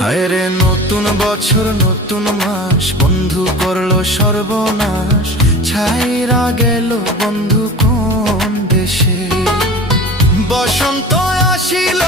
হায় রে নতুন বছর নতুন মাস, বন্ধু করলো সর্বনাশ। ছাইরা গেল বন্ধু কোন দেশে। বসন্ত আসিল